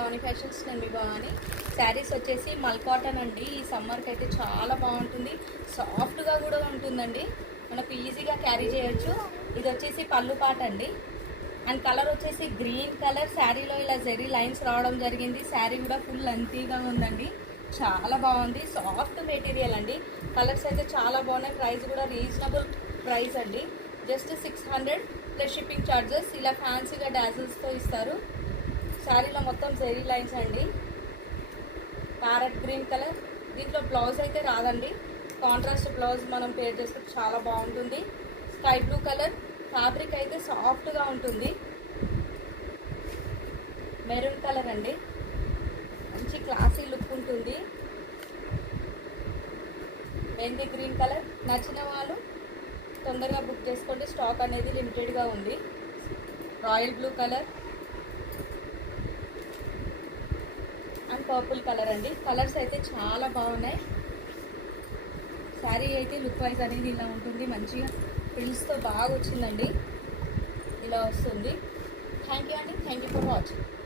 Bhavani fashions, నేను మీ భవానీ. శారీస్ వచ్చేసి మల్ కాటన్ అండి. ఈ సమ్మర్కి అయితే చాలా బాగుంటుంది, సాఫ్ట్గా కూడా ఉంటుందండి, మనకు ఈజీగా క్యారీ చేయొచ్చు. ఇది వచ్చేసి పళ్ళు పాట అండి. అండ్ కలర్ వచ్చేసి గ్రీన్ కలర్. శారీలో ఇలా జెరీ లైన్స్ రావడం జరిగింది. శారీ కూడా ఫుల్ లెంతీగా ఉందండి, చాలా బాగుంది. సాఫ్ట్ మెటీరియల్ అండి. కలర్స్ అయితే చాలా బాగున్నాయి. ప్రైస్ కూడా రీజనబుల్ ప్రైస్ అండి, జస్ట్ 600 ప్లస్ షిప్పింగ్ ఛార్జెస్. ఇలా ఫ్యాన్సీగా డాజిల్స్తో ఇస్తారు. శారీలో మొత్తం జెరీ లైన్స్ అండి. Parrot green colour. దీంట్లో బ్లౌజ్ అయితే రాదండి, కాంట్రాస్ట్ బ్లౌజ్ మనం పేర్ చేస్తే చాలా బాగుంటుంది. Sky blue colour. ఫ్యాబ్రిక్ అయితే సాఫ్ట్గా ఉంటుంది. మెరూన్ కలర్ అండి, మంచి క్లాసీ లుక్ ఉంటుంది. Mehndi green colour. నచ్చిన వాళ్ళు తొందరగా బుక్ చేసుకోండి, స్టాక్ అనేది లిమిటెడ్గా ఉంది. Royal blue colour and purple colour అండి. కలర్స్ అయితే చాలా బాగున్నాయి. శారీ అయితే లుక్ వైజ్ అనేది ఇలా ఉంటుంది, మంచిగా ఫ్రిల్స్తో బాగా వచ్చిందండి, ఇలా వస్తుంది. థ్యాంక్ యూ అండి, థ్యాంక్ యూ ఫర్ వాచింగ్.